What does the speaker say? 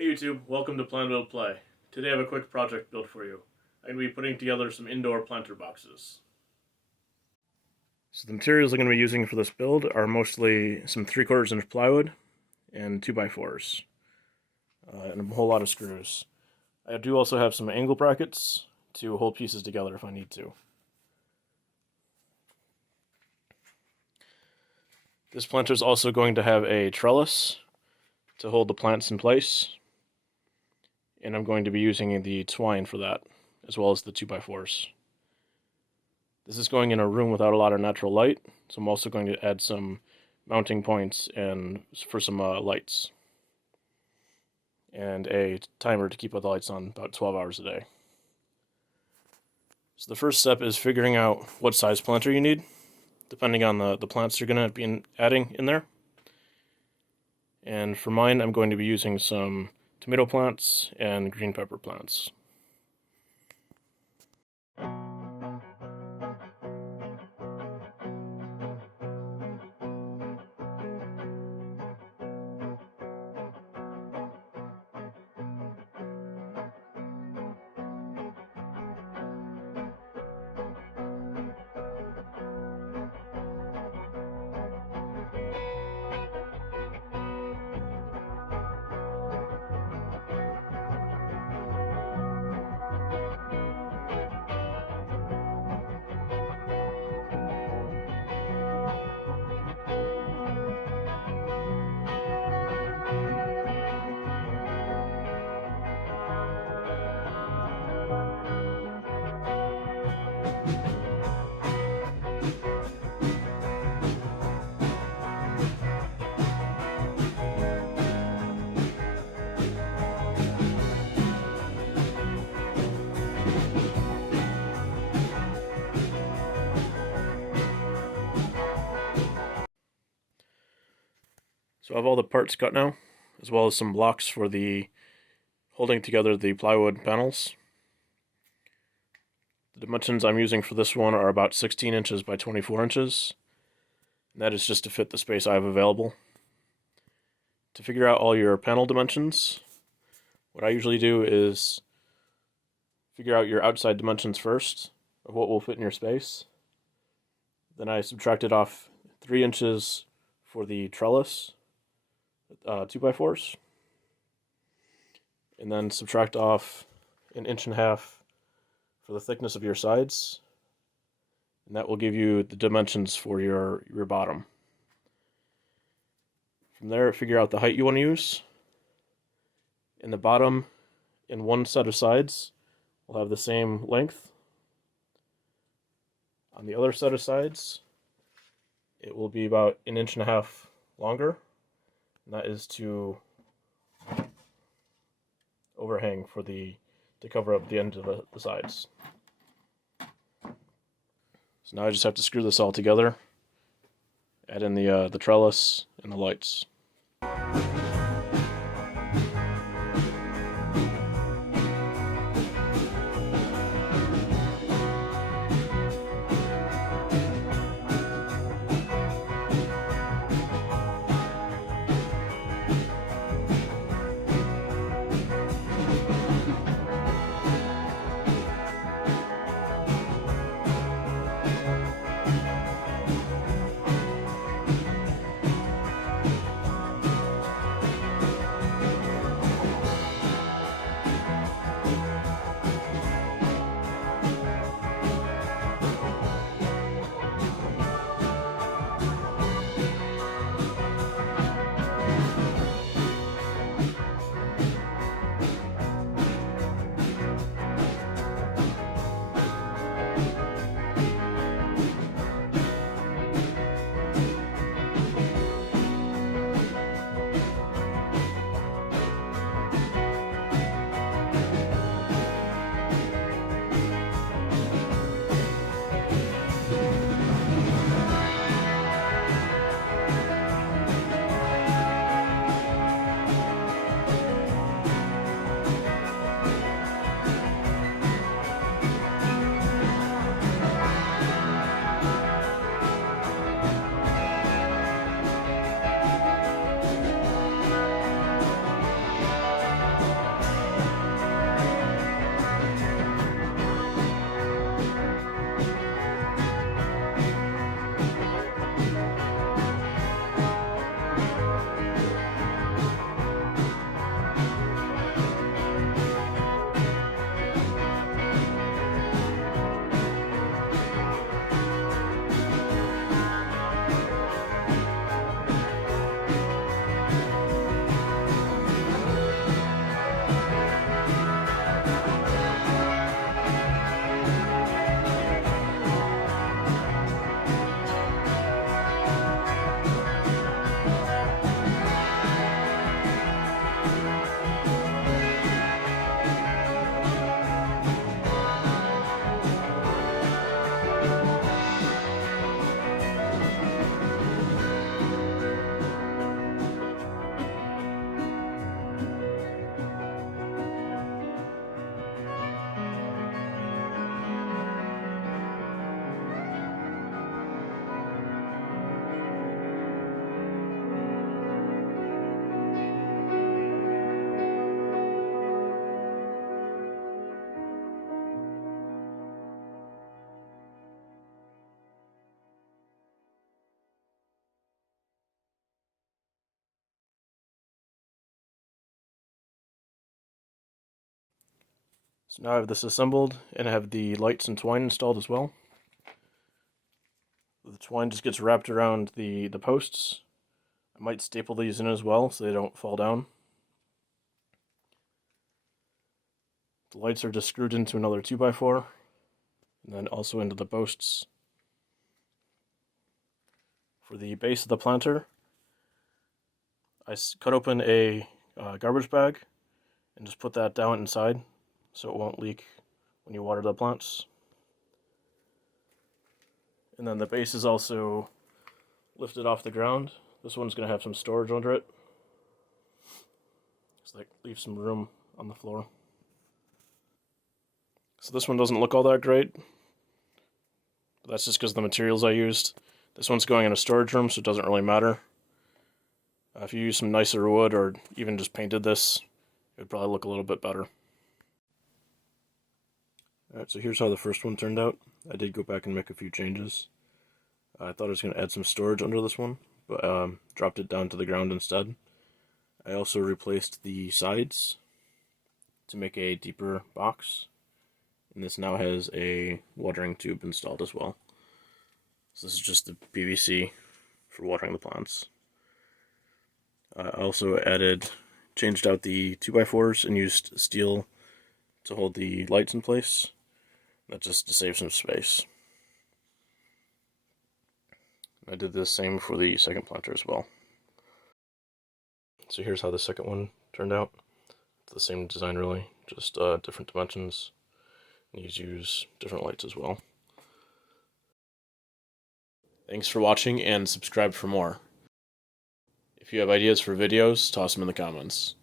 Hey YouTube, welcome to Plan Build Play. Today I have a quick project build for you. I'm going to be putting together some indoor planter boxes. So the materials I'm going to be using for this build are mostly some 3/4 inch plywood and 2x4s, and a whole lot of screws. I do also have some angle brackets to hold pieces together if I need to. This planter is also going to have a trellis to hold the plants in place, and I'm going to be using the twine for that, as well as the 2x4s. This is going in a room without a lot of natural light, so I'm also going to add some mounting points and for some lights. And a timer to keep the lights on about 12 hours a day. So the first step is figuring out what size planter you need, depending on the plants you're going to be adding in there. And for mine, I'm going to be using some tomato plants and green pepper plants. So I have all the parts cut now, as well as some blocks for the holding together the plywood panels. The dimensions I'm using for this one are about 16 inches by 24 inches, and that is just to fit the space I have available. To figure out all your panel dimensions, what I usually do is figure out your outside dimensions first of what will fit in your space. Then I subtracted off 3 inches for the trellis, 2x4s, and then subtract off 1.5 inches for the thickness of your sides, and that will give you the dimensions for your bottom. From there, figure out the height you want to use. In the bottom, in one set of sides, will have the same length. On the other set of sides, it will be about 1.5 inches longer, and that is to overhang to cover up the end of the sides. So now I just have to screw this all together, add in the trellis and the lights. So now I have this assembled, and I have the lights and twine installed as well. The twine just gets wrapped around the posts. I might staple these in as well so they don't fall down. The lights are just screwed into another 2x4, and then also into the posts. For the base of the planter, I cut open a garbage bag and just put that down inside so it won't leak when you water the plants. And then the base is also lifted off the ground. This one's going to have some storage under it, so that leaves some room on the floor. So this one doesn't look all that great, but that's just because of the materials I used. This one's going in a storage room, so it doesn't really matter. If you use some nicer wood or even just painted this, it would probably look a little bit better. Alright, so here's how the first one turned out. I did go back and make a few changes. I thought I was going to add some storage under this one, but dropped it down to the ground instead. I also replaced the sides to make a deeper box, and this now has a watering tube installed as well. So this is just the PVC for watering the plants. I also changed out the 2x4s and used steel to hold the lights in place. That's just to save some space. I did the same for the second planter as well. So here's how the second one turned out. It's the same design really, just different dimensions. These use different lights as well. Thanks for watching and subscribe for more. If you have ideas for videos, toss them in the comments.